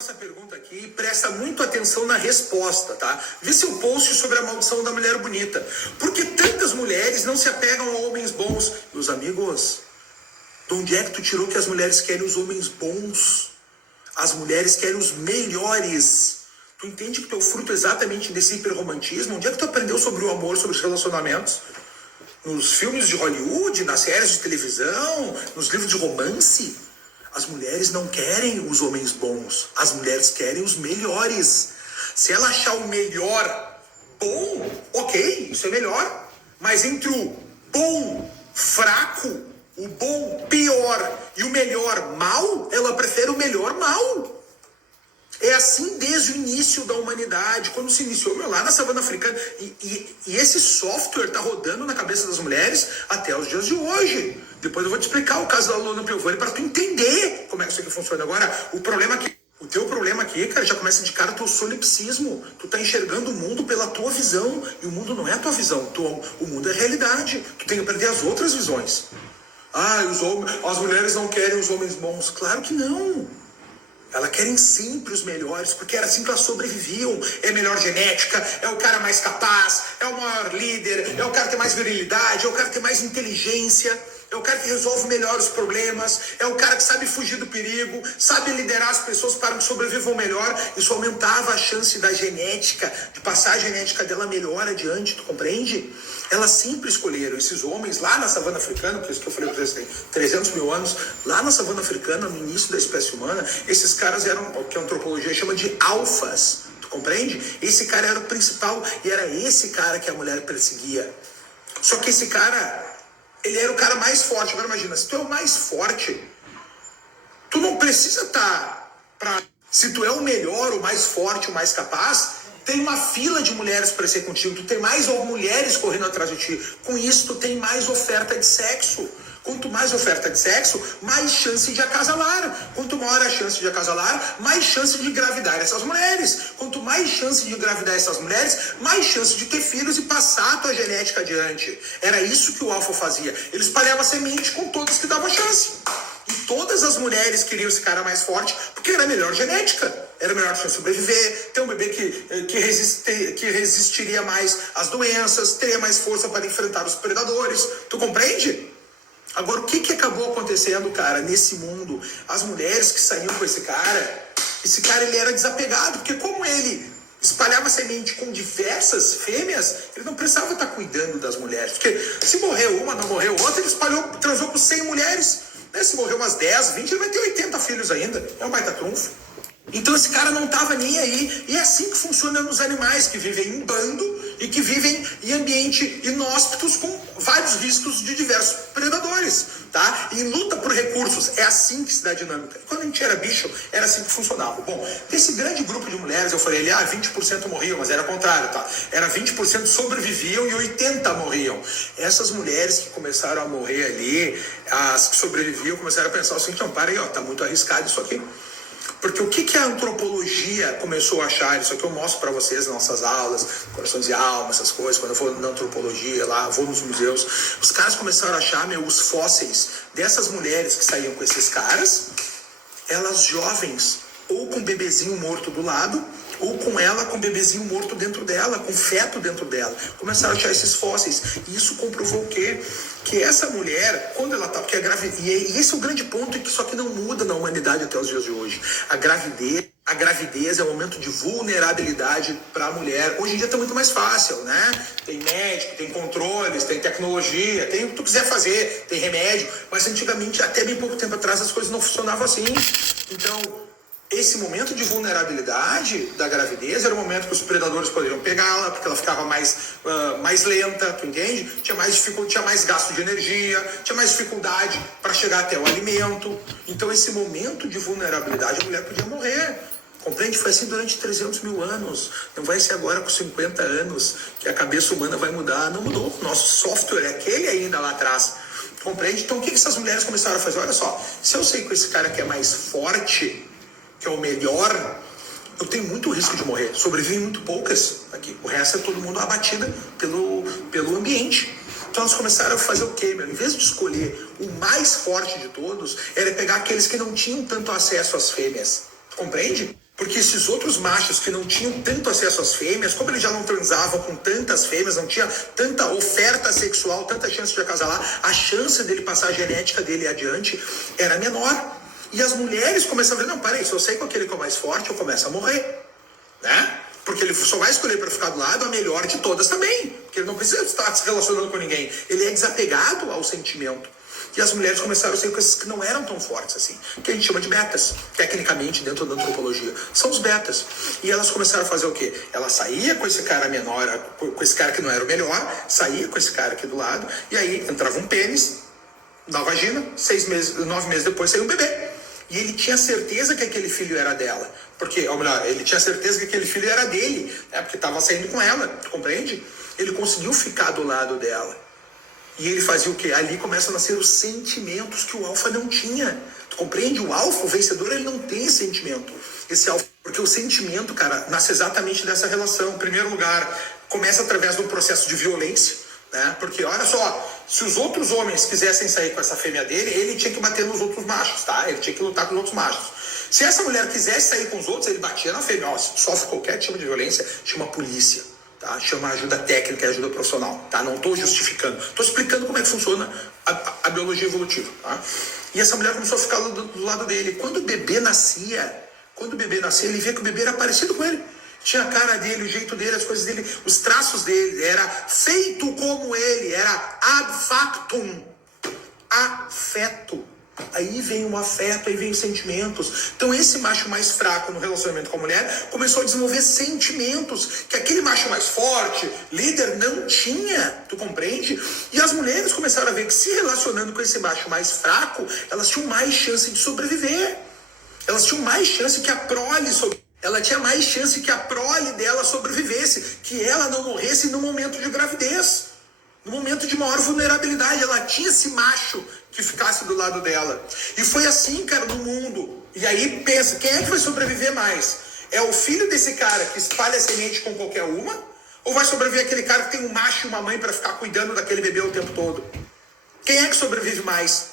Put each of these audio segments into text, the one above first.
Essa pergunta aqui, presta muito atenção na resposta, tá? Vê seu post sobre a maldição da mulher bonita. Por que tantas mulheres não se apegam a homens bons? Meus amigos, de onde é que tu tirou que as mulheres querem os homens bons? As mulheres querem os melhores. Tu entende que tu é o fruto exatamente desse hiperromantismo? Onde é que tu aprendeu sobre o amor, sobre os relacionamentos? Nos filmes de Hollywood, nas séries de televisão, nos livros de romance? As mulheres não querem os homens bons, as mulheres querem os melhores. Se ela achar o melhor bom, ok, isso é melhor. Mas entre o bom fraco, o bom pior e o melhor mal, ela prefere o melhor mal. É assim desde o início da humanidade, quando se iniciou lá na savana africana. E esse software está rodando na cabeça das mulheres até os dias de hoje. Depois eu vou te explicar o caso da Luana Piovani para tu entender como é que isso aqui funciona. Agora, o teu problema aqui, cara, já começa de cara o teu solipsismo. Tu tá enxergando o mundo pela tua visão. E o mundo não é a tua visão. O mundo é a realidade. Tu tem que aprender as outras visões. As mulheres não querem os homens bons. Claro que não. Elas querem sempre os melhores, porque era assim que elas sobreviviam. É melhor genética, é o cara mais capaz, é o maior líder, é o cara que tem mais virilidade, é o cara que tem mais inteligência, é o cara que resolve melhor os problemas, é o cara que sabe fugir do perigo, sabe liderar as pessoas para que sobrevivam melhor. Isso aumentava a chance da genética, de passar a genética dela melhor adiante, tu compreende? Elas sempre escolheram esses homens lá na savana africana, por isso que eu falei que eles têm 300 mil anos, lá na savana africana, no início da espécie humana, esses caras eram o que a antropologia chama de alfas, tu compreende? Esse cara era o principal e era esse cara que a mulher perseguia. Só que esse cara, ele era o cara mais forte. Agora imagina, se tu é o mais forte, tu não precisa estar se tu é o melhor, o mais forte, o mais capaz, tem uma fila de mulheres para ser contigo, tu tem mais mulheres correndo atrás de ti. Com isso, tu tem mais oferta de sexo. Quanto mais oferta de sexo, mais chance de acasalar. Quanto maior a chance de acasalar, mais chance de engravidar essas mulheres. Quanto mais chance de engravidar essas mulheres, mais chance de ter filhos e passar a tua genética adiante. Era isso que o alfa fazia. Ele espalhava semente com todas que davam chance. E todas as mulheres queriam esse cara mais forte, porque era a melhor genética. Era melhor chance de sobreviver, ter um bebê que resistiria mais às doenças, teria mais força para enfrentar os predadores. Tu compreende? Agora, o que acabou acontecendo, cara, nesse mundo? As mulheres que saíam com esse cara ele era desapegado, porque como ele espalhava semente com diversas fêmeas, ele não precisava estar cuidando das mulheres, porque se morreu uma, não morreu outra, ele transou com 100 mulheres, né? Se morreu umas 10, 20, ele vai ter 80 filhos ainda, é um baita trunfo. Então esse cara não estava nem aí. E é assim que funciona nos animais, que vivem em bando e que vivem em ambiente inóspitos com vários riscos de diversos predadores, tá? E em luta por recursos, é assim que se dá a dinâmica. E quando a gente era bicho, era assim que funcionava. Bom, desse grande grupo de mulheres, eu falei ali, 20% morriam, mas era o contrário, tá? Era 20% sobreviviam e 80% morriam. Essas mulheres que começaram a morrer ali, as que sobreviviam, começaram a pensar o seguinte, não, para aí, ó, tá muito arriscado isso aqui. Porque o que a antropologia começou a achar, isso aqui eu mostro para vocês nas nossas aulas, corações e alma, essas coisas, quando eu for na antropologia lá, vou nos museus, os caras começaram a achar, os fósseis dessas mulheres que saíam com esses caras, elas jovens, ou com bebezinho morto do lado, ou com ela com bebezinho morto dentro dela, com feto dentro dela. Começaram a achar esses fósseis. E isso comprovou o quê? Que essa mulher, quando ela tá, porque a gravidez, e esse é o grande ponto, que só que não muda na humanidade até os dias de hoje. A gravidez é um momento de vulnerabilidade para a mulher. Hoje em dia está muito mais fácil, né? Tem médico, tem controles, tem tecnologia, tem o que tu quiser fazer, tem remédio. Mas antigamente, até bem pouco tempo atrás, as coisas não funcionavam assim. Então, esse momento de vulnerabilidade da gravidez era o momento que os predadores poderiam pegá-la, porque ela ficava mais lenta, tu entende? Tinha mais gasto de energia, tinha mais dificuldade para chegar até o alimento. Então, esse momento de vulnerabilidade, a mulher podia morrer. Compreende? Foi assim durante 300 mil anos. Não vai ser agora com 50 anos que a cabeça humana vai mudar. Não mudou. Nosso software é aquele ainda lá atrás. Compreende? Então, o que essas mulheres começaram a fazer? Olha só, se eu sei que esse cara que é mais forte, que é o melhor, eu tenho muito risco de morrer. Sobrevivem muito poucas aqui. O resto é todo mundo abatida pelo ambiente. Então elas começaram a fazer o quê, meu? Em vez de escolher o mais forte de todos, era pegar aqueles que não tinham tanto acesso às fêmeas. Compreende? Porque esses outros machos que não tinham tanto acesso às fêmeas, como eles já não transavam com tantas fêmeas, não tinha tanta oferta sexual, tanta chance de acasalar, a chance dele passar a genética dele adiante era menor. E as mulheres começaram a dizer, não, peraí, se eu sair com aquele que é o mais forte, eu começo a morrer, né? Porque ele só vai escolher para ficar do lado a melhor de todas também. Porque ele não precisa estar se relacionando com ninguém. Ele é desapegado ao sentimento. E as mulheres começaram a sair com esses que não eram tão fortes assim, que a gente chama de betas, tecnicamente, dentro da antropologia. São os betas. E elas começaram a fazer o quê? Ela saía com esse cara menor, com esse cara que não era o melhor, saía com esse cara aqui do lado, e aí entrava um pênis na vagina, 9 meses depois saiu um bebê. E ele tinha certeza que aquele filho era dela. Porque, ou melhor, ele tinha certeza que aquele filho era dele, né? Porque estava saindo com ela, tu compreende? Ele conseguiu ficar do lado dela. E ele fazia o quê? Ali começam a nascer os sentimentos que o alfa não tinha. Tu compreende? O alfa, o vencedor, ele não tem sentimento. Esse alfa, porque o sentimento, cara, nasce exatamente dessa relação. Em primeiro lugar, começa através do processo de violência, né? Porque, olha só, se os outros homens quisessem sair com essa fêmea dele, ele tinha que bater nos outros machos, tá? Ele tinha que lutar com os outros machos. Se essa mulher quisesse sair com os outros, ele batia na fêmea. Ó, se sofre qualquer tipo de violência, chama a polícia, tá? Chama ajuda técnica e ajuda profissional, tá? Não tô justificando. Tô explicando como é que funciona a biologia evolutiva, tá? E essa mulher começou a ficar do lado dele. Quando o bebê nascia, ele via que o bebê era parecido com ele. Tinha a cara dele, o jeito dele, as coisas dele, os traços dele. Era feito como ele, era ad factum, afeto. Aí vem o afeto, aí vem os sentimentos. Então esse macho mais fraco no relacionamento com a mulher começou a desenvolver sentimentos que aquele macho mais forte, líder, não tinha. Tu compreende? E as mulheres começaram a ver que se relacionando com esse macho mais fraco, elas tinham mais chance de sobreviver. Elas tinham mais chance que a prole ela tinha mais chance que a prole dela sobrevivesse, que ela não morresse no momento de gravidez, no momento de maior vulnerabilidade. Ela tinha esse macho que ficasse do lado dela. E foi assim, cara, no mundo. E aí pensa, quem é que vai sobreviver mais? É o filho desse cara que espalha a semente com qualquer uma? Ou vai sobreviver aquele cara que tem um macho e uma mãe para ficar cuidando daquele bebê o tempo todo? Quem é que sobrevive mais?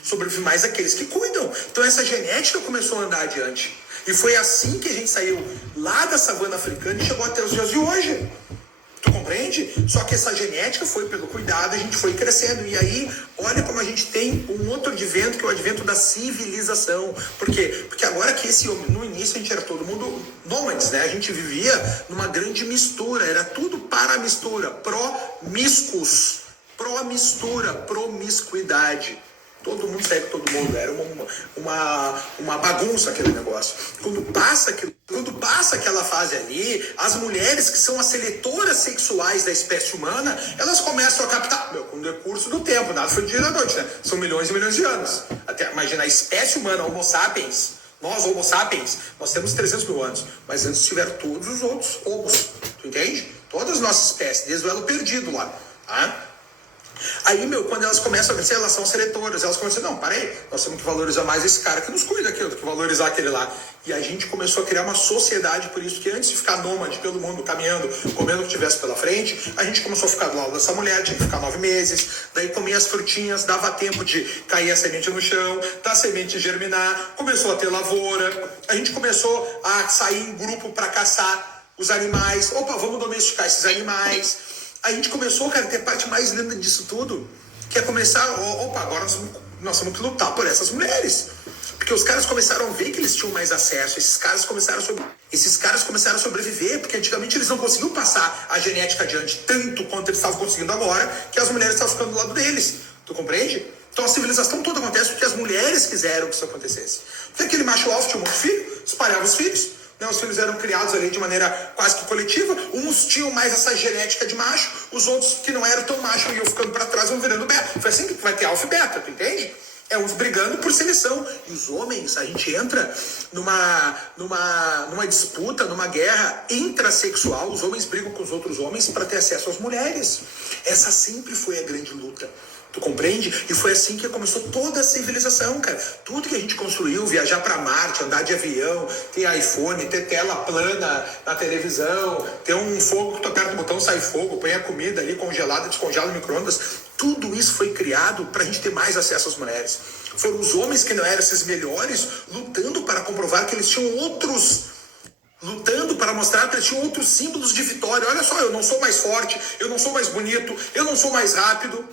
Sobrevive mais aqueles que cuidam. Então essa genética começou a andar adiante. E foi assim que a gente saiu lá da savana africana e chegou até os dias de hoje. Tu compreende? Só que essa genética foi pelo cuidado, a gente foi crescendo. E aí, olha como a gente tem um outro advento, que é o advento da civilização. Por quê? Porque agora que no início a gente era todo mundo nômades, né? A gente vivia numa grande mistura, era tudo para a mistura, promíscuos, pró-mistura, promiscuidade. Todo mundo segue todo mundo, era uma bagunça aquele negócio. Quando passa aquela fase ali, as mulheres que são as seletoras sexuais da espécie humana, elas começam a captar, com o decurso do tempo, nada foi de dia da noite, né? São milhões e milhões de anos. Até, imagina, a espécie humana, Homo sapiens, nós, Homo sapiens, nós temos 300 mil anos, mas antes tiveram todos os outros homos, tu entende? Todas as nossas espécies, desde o elo perdido lá, tá? Aí, quando elas começam a crescer, elas são seletoras. Elas começam a dizer, não, peraí, nós temos que valorizar mais esse cara que nos cuida aqui, do que valorizar aquele lá. E a gente começou a criar uma sociedade por isso, que antes de ficar nômade pelo mundo, caminhando, comendo o que tivesse pela frente, a gente começou a ficar do lado dessa mulher, tinha que ficar 9 meses, daí comia as frutinhas, dava tempo de cair a semente no chão, da semente germinar, começou a ter lavoura, a gente começou a sair em grupo para caçar os animais. Opa, vamos domesticar esses animais. A gente começou, cara, a ter a parte mais linda disso tudo, que é começar, agora nós temos que lutar por essas mulheres. Porque os caras começaram a ver que eles tinham mais acesso, esses caras começaram a sobreviver, porque antigamente eles não conseguiam passar a genética adiante tanto quanto eles estavam conseguindo agora, que as mulheres estavam ficando do lado deles. Tu compreende? Então a civilização toda acontece porque as mulheres quiseram que isso acontecesse. Porque aquele macho alfa tinha um monte de filho, espalhava os filhos. Os filhos eram criados ali de maneira quase que coletiva. Uns tinham mais essa genética de macho, os outros que não eram tão macho iam ficando para trás, vão virando beta. Foi assim que vai ter alfa e beta, tu entende? É uns brigando por seleção. E os homens, a gente entra numa disputa, numa guerra intrasexual. Os homens brigam com os outros homens para ter acesso às mulheres. Essa sempre foi a grande luta. Tu compreende? E foi assim que começou toda a civilização, cara. Tudo que a gente construiu, viajar para Marte, andar de avião, ter iPhone, ter tela plana na televisão, ter um fogo que tu aperta o botão, sai fogo, põe a comida ali congelada, descongela no micro-ondas. Tudo isso foi criado pra gente ter mais acesso às mulheres. Foram os homens que não eram esses melhores lutando para comprovar que eles tinham outros Para mostrar que eles tinham outros símbolos de vitória. Olha só, eu não sou mais forte, eu não sou mais bonito, eu não sou mais rápido,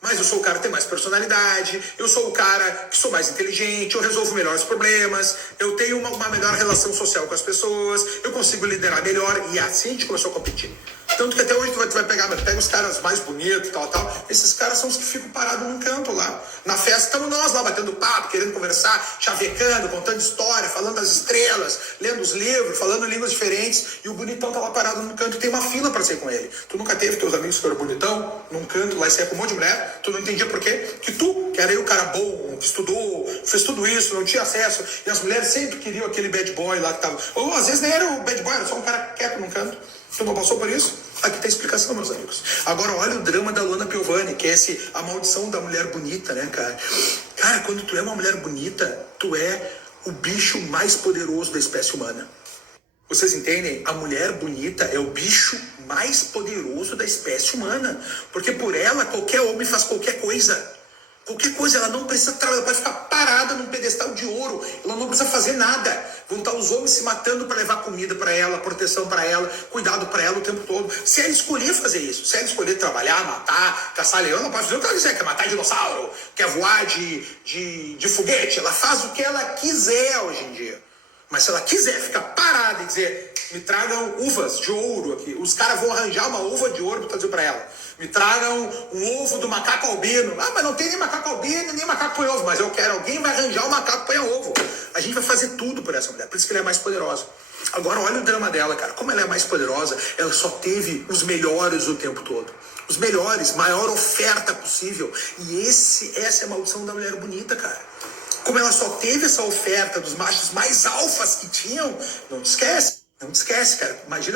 mas eu sou o cara que tem mais personalidade, eu sou o cara que sou mais inteligente, eu resolvo melhor os problemas, eu tenho uma melhor relação social com as pessoas, eu consigo liderar melhor, e assim a gente começou a competir. Tanto que até hoje tu vai pegar, pega os caras mais bonitos, tal, esses caras são os que ficam parados num canto lá. Na festa estamos nós lá, batendo papo, querendo conversar, chavecando, contando história, falando das estrelas, lendo os livros, falando línguas diferentes, e o bonitão tá lá parado num canto e tem uma fila pra sair com ele. Tu nunca teve teus amigos que eram bonitão, num canto, lá e saia com um monte de mulher, tu não entendia por quê? Que tu, que era aí o cara bom, que estudou, fez tudo isso, não tinha acesso, e as mulheres sempre queriam aquele bad boy lá que tava... Ou às vezes nem era o bad boy, era só um cara quieto num canto. Tu não passou por isso? Aqui tem explicação, meus amigos. Agora olha o drama da Luana Piovani, que é a maldição da mulher bonita, né, cara? Cara, quando tu é uma mulher bonita, tu é o bicho mais poderoso da espécie humana. Vocês entendem? A mulher bonita é o bicho mais poderoso da espécie humana. Porque por ela, qualquer homem faz qualquer coisa. Qualquer coisa, ela não precisa trabalhar, ela pode ficar parada num pedestal de ouro, ela não precisa fazer nada. Vão estar os homens se matando para levar comida para ela, proteção para ela, cuidado para ela o tempo todo. Se ela escolher fazer isso, se ela escolher trabalhar, matar, caçar leão, ela pode fazer o que ela quiser, quer matar dinossauro, quer voar de foguete, ela faz o que ela quiser hoje em dia. Mas se ela quiser ficar parada e dizer, me tragam uvas de ouro aqui, os caras vão arranjar uma uva de ouro para trazer para ela. Me tragam um ovo do macaco albino. Ah, mas não tem nem macaco albino, nem macaco põe ovo. Mas eu quero, alguém vai arranjar o macaco põe ovo. A gente vai fazer tudo por essa mulher, por isso que ela é mais poderosa. Agora olha o drama dela, cara. Como ela é mais poderosa, ela só teve os melhores o tempo todo. Os melhores, maior oferta possível. E essa é a maldição da mulher bonita, cara. Como ela só teve essa oferta dos machos mais alfas que tinham, não te esquece, cara. Imagina